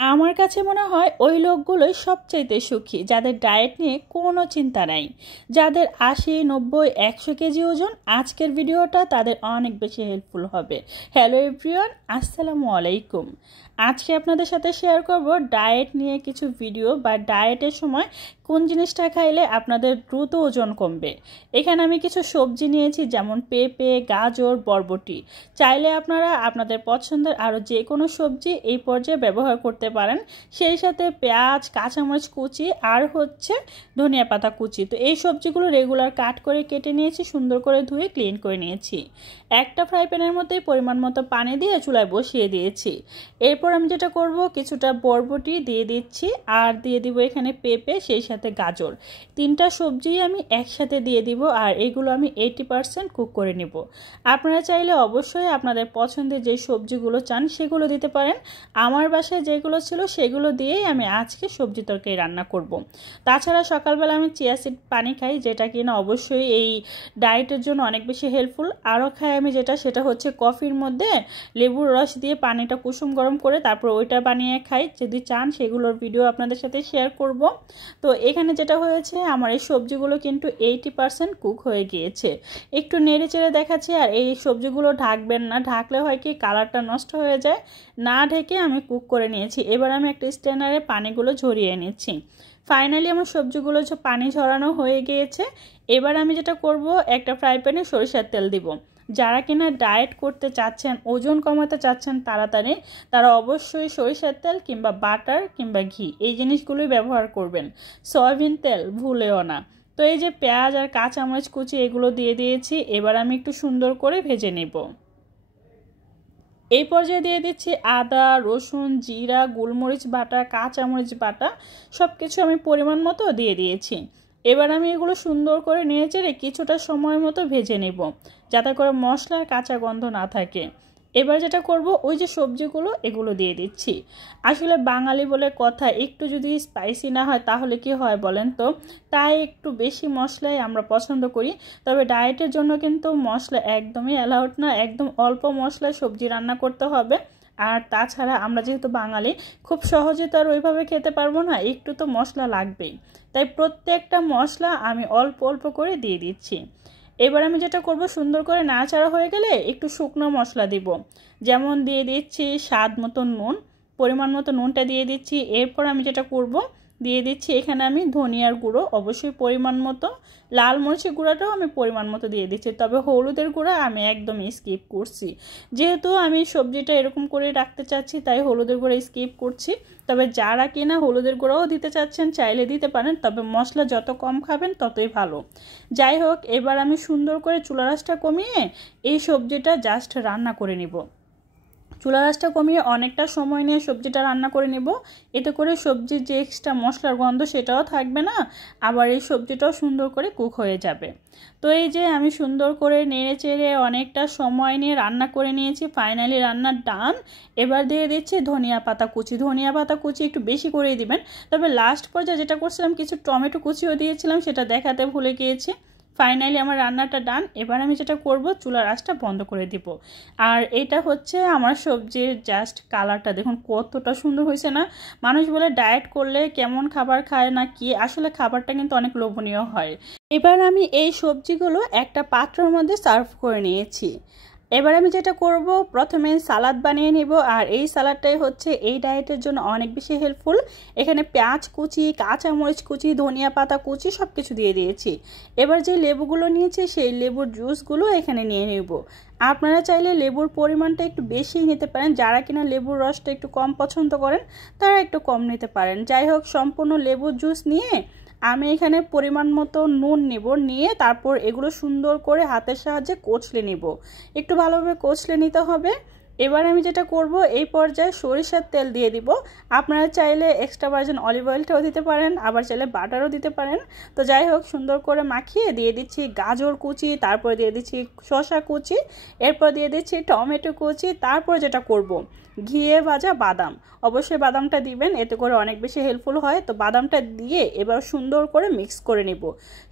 আমার কাছে মনে হয় ওই লোকগুলোই সবচাইতে সুখী যাদের ডায়েট নিয়ে কোনো চিন্তা নাই, যাদের 80, 90, 100 কেজি ওজন। আজকের ভিডিওটা তাদের অনেক বেশি হেল্পফুল হবে। হ্যালো এভরিওয়ান, আসসালামু আলাইকুম। আজকে আপনাদের সাথে শেয়ার করব ডায়েট নিয়ে কিছু ভিডিও বা ডায়েটের সময় কোন জিনিসটা খাইলে আপনাদের দ্রুত ওজন কমবে। এখানে আমি কিছু সবজি নিয়েছি, যেমন পেঁপে, গাজর, বরবটি। চাইলে আপনারা আপনাদের পছন্দের আরও যে কোনো সবজি এই পর্যায়ে ব্যবহার করতে পারেন। সেই সাথে পেঁয়াজ, কাঁচামরিচ কুচি আর ধনিয়া পাতা কুচি। তো এই সবজিগুলো রেগুলার কাট করে কেটে নিয়েছি, সুন্দর করে ধুয়ে ক্লিন করে নিয়েছি। একটা ফ্রাই প্যানের মধ্যে পরিমাণ মতো পানি দিয়ে চুলায় বসিয়ে দিয়েছি। এরপর আমি যেটা করব, কিছুটা বরবটি দিয়ে দিচ্ছি আর দিয়ে দিব এখানে পেঁপে, সেই সাথে গাজর। তিনটা সবজি আমি একসাথে দিয়ে দিব আর এগুলো আমি 80% কুক করে নেব। আপনারা চাইলে অবশ্যই আপনাদের পছন্দের যে সবজিগুলো চান সেগুলো দিতে পারেন। আমার বাসায় যেগুলো ছিল সেগুলো দিয়েই আমি আজকে সবজি তরকারি রান্না করব। তাছাড়া সকালবেলা আমি চিয়া সিড পানি খাই, যেটা কিনা অবশ্যই এই ডায়েটের জন্য অনেক বেশি হেল্পফুল। আরও খাই আমি সেটা হচ্ছে কফির মধ্যে লেবুর রস দিয়ে পানিটা কুসুম গরম করে তারপর ওইটা বানিয়ে খাই। যদি চান সেগুলোর ভিডিও আপনাদের সাথে শেয়ার করব। তো এখানে যেটা হয়েছে, আমার এই সবজিগুলো কিন্তু 80% কুক হয়ে গিয়েছে। একটু নেড়ে চেড়ে দেখাচ্ছি। আর এই সবজিগুলো ঢাকবেন না, ঢাকলে হয় কি কালারটা নষ্ট হয়ে যায়। না ঢেকে আমি কুক করে নিয়েছি। এবার আমি একটা স্ট্রেনারে পানিগুলো ঝরিয়ে নিচ্ছি। ফাইনালি আমার সবজিগুলো পানি ঝরানো হয়ে গিয়েছে। এবার আমি যেটা করব, একটা ফ্রাই প্যানে সরিষার তেল দিব। যারা কিনা ডায়েট করতে চাচ্ছেন, ওজন কমাতে চাচ্ছেন তাড়াতাড়ি, তারা অবশ্যই সরিষার তেল কিংবা বাটার কিংবা ঘি এই জিনিসগুলোই ব্যবহার করবেন। সয়াবিন তেল ভুলেও না। তো এই যে পেঁয়াজ আর কাঁচামরিচ কুচি এগুলো দিয়ে দিয়েছি। এবার আমি একটু সুন্দর করে ভেজে নেব। এই পর্যায়ে দিয়ে দিচ্ছি আদা, রসুন, জিরা, গোলমরিচ বাটা, কাঁচামরিচ বাটা, সব কিছু আমি পরিমাণ মতো দিয়ে দিয়েছি। এবার আমি এগুলো সুন্দর করে নেড়েচেড়ে কিছুটা সময় মতো ভেজে নেব, যাতে করে মশলার কাঁচা গন্ধ না থাকে। এবার যেটা করব, ওই যে সবজিগুলো এগুলো দিয়ে দিচ্ছি। আসলে বাঙালি বলে কথা, একটু যদি স্পাইসি না হয় তাহলে কি হয় বলেন তো। তাই একটু বেশি মশলাই আমরা পছন্দ করি। তবে ডায়েটের জন্য কিন্তু মশলা একদমই অ্যালাউড না, একদম অল্প মশলায় সবজি রান্না করতে হবে। আর তাছাড়া আমরা যেহেতু বাঙালি, খুব সহজে তো আর ওইভাবে খেতে পারবো না, একটু তো মশলা লাগবেই। তাই প্রত্যেকটা মশলা আমি অল্প অল্প করে দিয়ে দিচ্ছি। এবার আমি যেটা করব, সুন্দর করে নাড়াচাড়া হয়ে গেলে একটু শুকনো মশলা দিব। যেমন দিয়ে দিচ্ছি স্বাদ মতো নুন, পরিমাণ মতো নুনটা দিয়ে দিচ্ছি। এরপর আমি যেটা করব, দিয়ে দিচ্ছি এখানে আমি ধনিয়ার গুঁড়ো অবশ্যই পরিমাণ মতো, লাল মরিচের গুঁড়াটাও আমি পরিমাণ মতো দিয়ে দিচ্ছি। তবে হলুদের গুঁড়া আমি একদম স্কিপ করছি, যেহেতু আমি সবজিটা এরকম করে রাখতে চাচ্ছি, তাই হলুদের গুঁড়া স্কিপ করছি। তবে যারা কিনা হলুদের গুঁড়াও দিতে চাচ্ছেন চাইলে দিতে পারেন, তবে মশলা যত কম খাবেন ততই ভালো। যাই হোক, এবার আমি সুন্দর করে চুলার আঁচটা কমিয়ে এই সবজিটা জাস্ট রান্না করে নিব। চুলার আঁচটা কমিয়ে অনেকটা সময় নিয়ে সবজিটা রান্না করে নেব। এতে করে সবজির যে এক্সট্রা মশলার গন্ধ সেটাও থাকবে না, আবার এই সবজিটাও সুন্দর করে কুক হয়ে যাবে। তো এই যে আমি সুন্দর করে নেড়ে চেড়ে অনেকটা সময় নিয়ে রান্না করে নিয়েছি। ফাইনালি রান্না ডান। এবার দিয়ে দিচ্ছি ধনিয়া পাতা কুচি। ধনিয়া পাতা কুচি একটু বেশি করেই দিবেন। তবে লাস্ট পর্যায়ে যেটা করছিলাম, কিছু টমেটো কুচিও দিয়েছিলাম, সেটা দেখাতে ভুলে গিয়েছি। ফাইনালি আমার রান্নাটা ডান। এবার আমি যেটা করব, চুলার আঁচটা বন্ধ করে দিব। আর এটা হচ্ছে আমার সবজির জাস্ট কালারটা দেখুন কতটা সুন্দর হয়েছে না। মানুষ বলে ডায়েট করলে কেমন খাবার খায় না কি, আসলে খাবারটা কিন্তু অনেক লোভনীয় হয়। এবার আমি এই সবজিগুলো একটা পাত্রের মধ্যে সার্ভ করে নিয়েছি। এবার আমি যেটা করব, প্রথমে সালাদ বানিয়ে নেব। আর এই সালাদটাই হচ্ছে এই ডায়েটের জন্য অনেক বেশি হেল্পফুল। এখানে পেঁয়াজ কুচি, কাঁচামরিচ কুচি, ধনিয়া পাতা কুচি সব কিছু দিয়ে দিয়েছি। এবার যে লেবুগুলো নিয়েছি সেই লেবুর জুসগুলো এখানে নিয়ে নেব। আপনারা চাইলে লেবুর পরিমাণটা একটু বেশিই নিতে পারেন। যারা কিনা লেবুর রসটা একটু কম পছন্দ করেন তারা একটু কম নিতে পারেন। যাই হোক, সম্পূর্ণ লেবুর জুস নিয়ে আমি এখানে পরিমাণ মতো নুন নেব, নিয়ে তারপর এগুলো সুন্দর করে হাতের সাহায্যে কচলে নেব। একটু ভালোভাবে কচলে নিতে হবে। এবার আমি যেটা করব, এই পর্যায়ে সরিষার তেল দিয়ে দিব। আপনারা চাইলে এক্সট্রা ভার্জিন অলিভ অয়েলটাও দিতে পারেন, আবার চাইলে বাটারও দিতে পারেন। তো যাই হোক, সুন্দর করে মাখিয়ে দিয়ে দিচ্ছি গাজর কুচি, তারপরে দিয়ে দিচ্ছি শসা কুচি, এরপর দিয়ে দিচ্ছি টমেটো কুচি। তারপর যেটা করব, ঘিয়ে ভাজা বাদাম, অবশ্যই বাদামটা দিবেন, এতে করে অনেক বেশি হেল্পফুল হয়। তো বাদামটা দিয়ে এবার সুন্দর করে মিক্স করে নেব।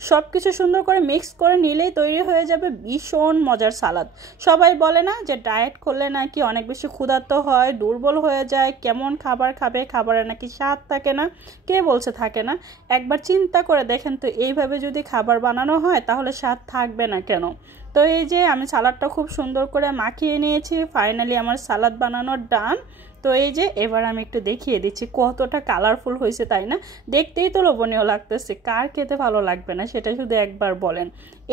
সব কিছু সুন্দর করে মিক্স করে নিলেই তৈরি হয়ে যাবে ভীষণ মজার সালাদ। সবাই বলে না যে ডায়েট করলে নাকি নাকি অনেক বেশি ক্ষুধার্ত হয়, দুর্বল হয়ে যায়, কেমন খাবার খাবে, খাবারে নাকি স্বাদ থাকে না। কে বলছে থাকে না? একবার চিন্তা করে দেখেন তো, এইভাবে যদি খাবার বানানো হয় তাহলে স্বাদ থাকবে না কেন? তো এই যে আমি সালাদটা খুব সুন্দর করে মাখিয়ে নিয়েছি, ফাইনালি আমার সালাদ বানানোর ডান। তো এই যে এবার আমি একটু দেখিয়ে দিচ্ছি কতটা কালারফুল হয়েছে, তাই না? দেখতেই তো লোভনীয় লাগতেছে, কার খেতে ভালো লাগবে না সেটা শুধু একবার বলেন।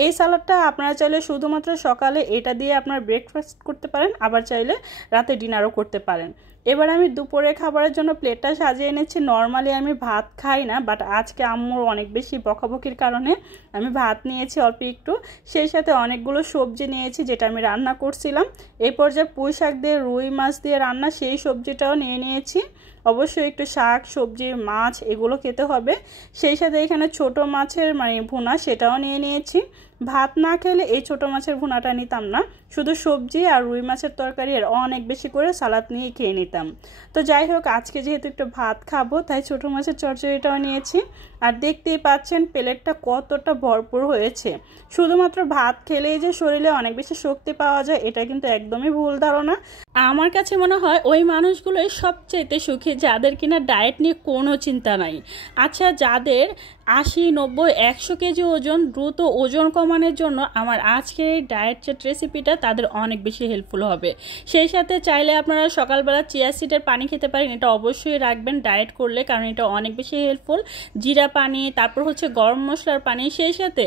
এই সালাদটা আপনারা চাইলে শুধুমাত্র সকালে এটা দিয়ে আপনার ব্রেকফাস্ট করতে পারেন, আবার চাইলে রাতে ডিনারও করতে পারেন। এবার আমি দুপুরে খাবারের জন্য প্লেটটা সাজিয়ে এনেছি। নর্মালি আমি ভাত খাই না, বাট আজকে আম্মুর অনেক বেশি বকাবকির কারণে আমি ভাত নিয়েছি অল্প একটু, সেই সাথে অনেকগুলো সবজি নিয়েছি যেটা আমি রান্না করছিলাম। এই পর্যায়ে পুঁই শাক দিয়ে, রুই মাছ দিয়ে রান্না, সেই সবজিটাও নিয়ে নিয়েছি। অবশ্যই একটু শাক সবজি মাছ এগুলো খেতে হবে। সেই সাথে এখানে ছোট মাছের ভুনা সেটাও নিয়ে নিয়েছি। ভাত না খেলে এই ছোট মাছের ভুনাটা নিতাম না, শুধু সবজি আর রুই মাছের তরকারি আর অনেক বেশি করে সালাদ নিয়ে খেয়ে নিতাম। তো যাই হোক, আজকে যেহেতু একটু ভাত খাবো তাই ছোট মাছের চচ্চড়িটাও নিয়েছি। আর দেখতেই পাচ্ছেন প্লেটটা কতটা ভরপুর হয়েছে। শুধুমাত্র ভাত খেলেই যে শরীরে অনেক বেশি শক্তি পাওয়া যায় এটা কিন্তু একদমই ভুল ধারণা। আমার কাছে মনে হয় ওই মানুষগুলোই সবচেয়ে সুখী যাদের কিনা ডায়েট নিয়ে কোনো চিন্তা নাই। আচ্ছা, যাদের 80, 90, 100 কেজি ওজন, দ্রুত ওজন কমানোর জন্য আমার আজকের এই ডায়েট চার্ট রেসিপিটা তাদের অনেক বেশি হেল্পফুল হবে। সেই সাথে চাইলে আপনারা সকালবেলা চিয়া সিডের পানি খেতে পারেন, এটা অবশ্যই রাখবেন ডায়েট করলে, কারণ এটা অনেক বেশি হেল্পফুল। জিরা পানি, তারপর হচ্ছে গরম মশলার পানি। সেই সাথে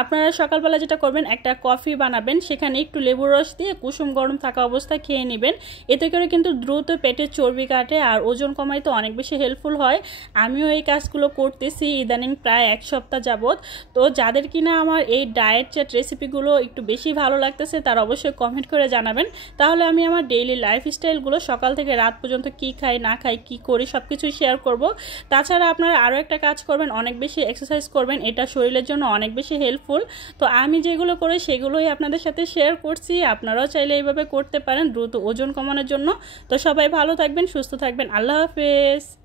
আপনারা সকালবেলা যেটা করবেন, একটা কফি বানাবেন, সেখানে একটু লেবুর রস দিয়ে কুসুম গরম থাকা অবস্থায় খেয়ে নেবেন। এতে করে কিন্তু দ্রুত পেটের চর্বি কাটে আর ওজন কমাইতে অনেক বেশি হেল্পফুল হয়। আমিও এই কাজগুলো করতেছি ইদানিং প্রায় 1 সপ্তাহ যাবত। তো যাদের কিনা আমার এই ডায়েট চার্ট রেসিপিগুলো একটু বেশি ভালো লাগতেছে তারা অবশ্যই কমেন্ট করে জানাবেন, তাহলে আমি আমার ডেইলি লাইফস্টাইলগুলো সকাল থেকে রাত পর্যন্ত কি খাই না খাই কি করি সব কিছুই শেয়ার করব। তাছাড়া আপনারা আরও একটা কাজ করবেন, অনেক বেশি এক্সারসাইজ করবেন, এটা শরীরের জন্য অনেক বেশি হেল্পফুল। তো আমি যেগুলো করি সেগুলোই আপনাদের সাথে শেয়ার করছি, আপনারাও চাইলে এইভাবে করতে পারেন দ্রুত ওজন কমানোর জন্য। তো সবাই ভালো থাকবেন, সুস্থ থাকবেন, আল্লাহ হাফেজ।